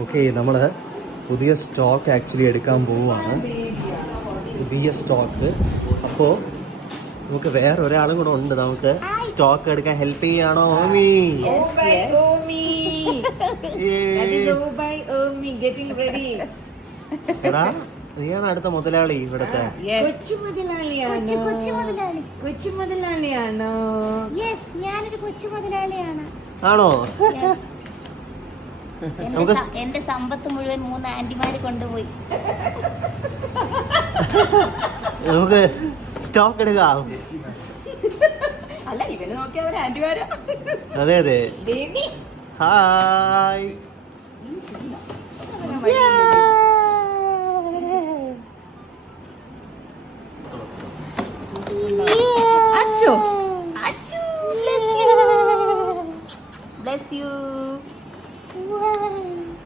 Okay, നമ്മൾ പുതിയ stock actually എടുക്കാൻ പോവുകയാണ്. പുതിയ സ്റ്റോക്ക്. അപ്പോൾ നമുക്ക് വേറെ ഒരാളും കൂടെ ഉണ്ട്. നമുക്ക് സ്റ്റോക്ക് എടുക്കാൻ ഹെൽപ്പ് ചെയ്യാണോ ഓമി? എടാ, നീയാണ് അടുത്ത മുതലാളി ഇവിടത്തെ. കൊച്ചു മുതലാളിയാണോ? ഞാനൊരു കൊച്ചു മുതലാളിയാണ്. ആണോ? എന്റെ സമ്പത്ത് മുഴുവൻ 3 ആന്റിമാര് കൊണ്ടുപോയി. നമുക്ക് സ്റ്റോക്ക് എടുക്കാം. അല്ല, ഇവന് നോക്കിയ ഒരു ആന്റിമാരോ? അതെ അതെ. Baby hi.